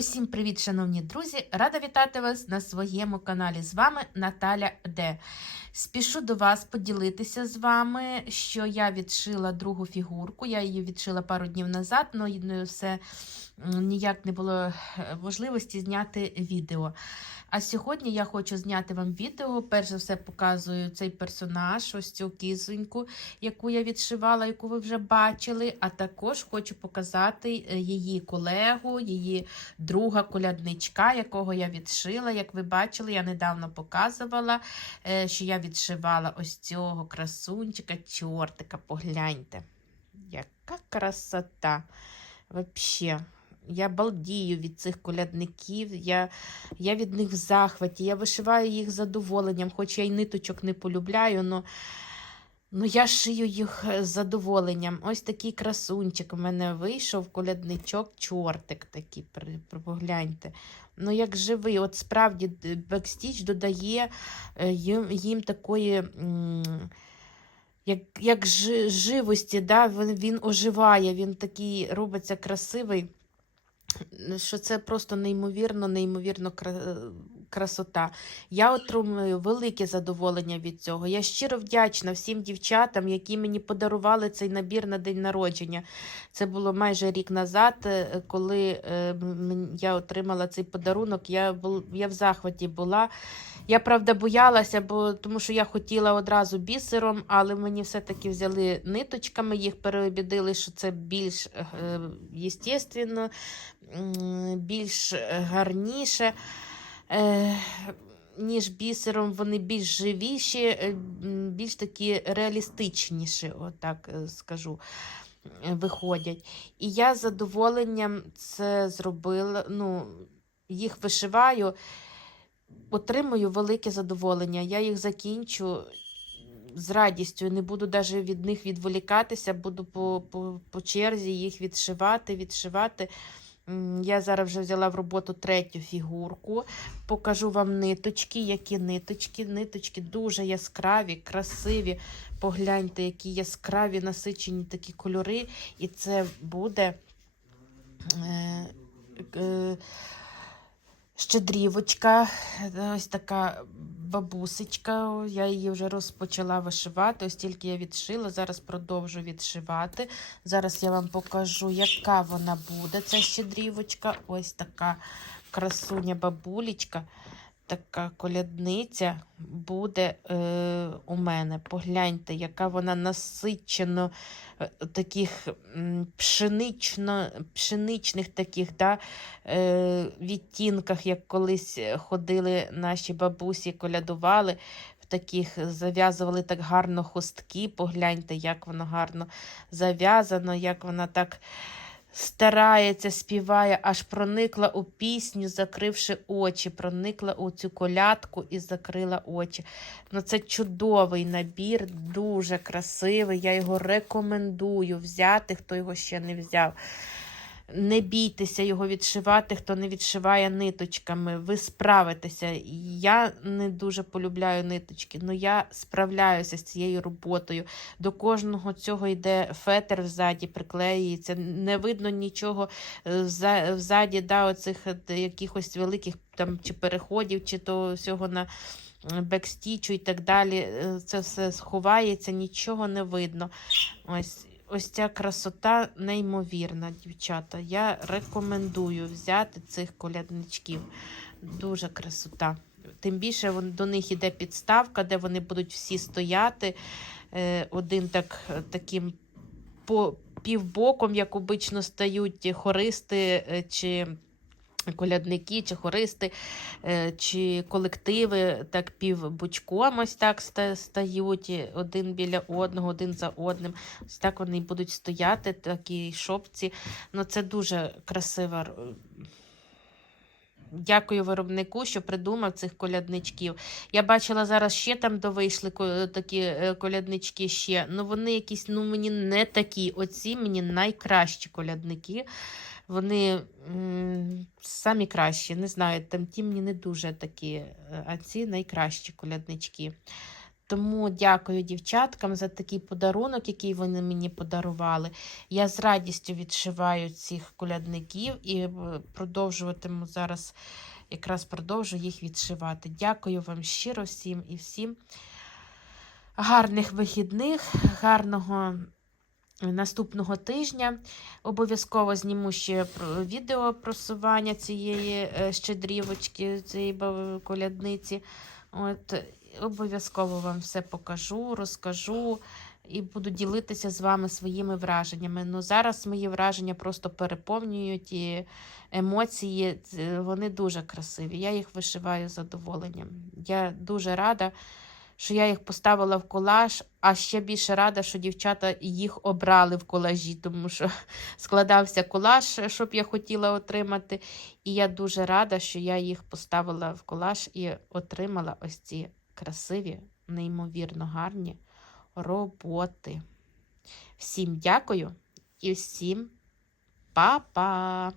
Усім привіт, шановні друзі! Рада вітати вас на своєму каналі. З вами Наталя Д. Спішу до вас поділитися з вами, що я відшила другу фігурку. Я її відшила пару днів назад, але все ніяк не було е, можливості зняти відео. А сьогодні я хочу зняти вам відео. Перш за все, показую цей персонаж, ось цю кізоньку, яку я відшивала, яку ви вже бачили. А також хочу показати е, її колегу, її друга колядничка, якого я відшила. Як ви бачили, я недавно показувала, е, що я відшивала ось цього красунчика, чортика. Погляньте. Яка красота! Вообще. Я балдію від цих колядників, я, я від них в захваті, я вишиваю їх задоволенням, хоч я й ниточок не полюбляю, но, но я шию їх з задоволенням. Ось такий красунчик у мене вийшов, колядничок, чортик такий, погляньте. Ну, як живий, от справді бекстіч додає е, їм, їм такої. Як, як жи- живості, да? він, він оживає, він такий робиться красивий що це просто неймовірно, неймовірно кра- красота. Я отримую велике задоволення від цього. Я щиро вдячна всім дівчатам, які мені подарували цей набір на день народження. Це було майже рік назад, е, коли е, я отримала цей подарунок. Я, я в захваті була. Я правда боялася, бо тому що я хотіла одразу бісером, але мені все-таки взяли ниточками, їх переобідили, що це більш е, естественно, більш гарніше, е, ніж бісером. Вони більш живіші, е, більш такі реалістичніші, отак е, скажу. Виходять. І я з задоволенням це зробила. Ну, їх вишиваю, отримую велике задоволення. Я їх закінчу з радістю. Не буду навіть від них відволікатися, буду по, по, по черзі їх відшивати, відшивати. Я зараз вже взяла в роботу третю фігурку. Покажу вам ниточки, які ниточки. Ниточки дуже яскраві, красиві. Погляньте, які яскраві, насичені такі кольори. І це буде. Е, е, Щедрівочка, ось така бабусечка. Я її вже розпочала вишивати. Ось тільки я відшила. Зараз продовжу відшивати. Зараз я вам покажу, яка вона буде. Ця щедрівочка. Ось така красуня бабулечка. Така колядниця буде е, у мене. Погляньте, яка вона насичено е, таких пшенично, пшеничних таких да, е, відтінках, як колись ходили наші бабусі, колядували. Таких зав'язували так гарно хустки. Погляньте, як воно гарно зав'язано, як вона так старається, співає, аж проникла у пісню, закривши очі, проникла у цю колядку і закрила очі. Ну, це чудовий набір, дуже красивий. Я його рекомендую взяти, хто його ще не взяв. Не бійтеся його відшивати, хто не відшиває ниточками. Ви справитеся. Я не дуже полюбляю ниточки, але я справляюся з цією роботою. До кожного цього йде фетр взаді, приклеюється. Не видно нічого е, взаді, да, оцих е, якихось великих там чи переходів, чи то всього на бекстічу і так далі. Е, Це все сховається, нічого не видно. Ось. Ось ця красота неймовірна, дівчата. Я рекомендую взяти цих колядничків. Дуже красота. Тим більше до них іде підставка, де вони будуть всі стояти. Е, Один так, таким по півбоком, як обично стають хористи е, чи колядники, чи хористи, е, чи колективи, так півбочком ось так стають один біля одного, один за одним. Ось так вони будуть стояти, такі шопці. Ну, це дуже красиво. Дякую виробнику, що придумав цих колядничків. Я бачила зараз ще там довийшли такі е, коляднички ще. Ну вони якісь, ну мені не такі. Оці мені найкращі колядники. Вони самі кращі. Не знаю, там ті мені не дуже такі, е, а ці найкращі коляднички. Тому дякую дівчаткам за такий подарунок, який вони мені подарували. Я з радістю відшиваю цих колядників і е, продовжуватиму зараз, якраз продовжу їх відшивати. Дякую вам щиро всім і всім. Гарних вихідних, гарного наступного тижня. Обов'язково зніму ще відео просування цієї е, щедрівочки, цієї колядниці. От, обов'язково вам все покажу, розкажу і буду ділитися з вами своїми враженнями. Ну, зараз мої враження просто переповнюють і емоції, вони дуже красиві. Я їх вишиваю задоволенням. Я дуже рада що я їх поставила в колаж, а ще більше рада, що дівчата їх обрали в колажі, тому що складався колаж, щоб я хотіла отримати. І я дуже рада, що я їх поставила в колаж і отримала ось ці красиві, неймовірно гарні роботи. Всім дякую і всім па-па!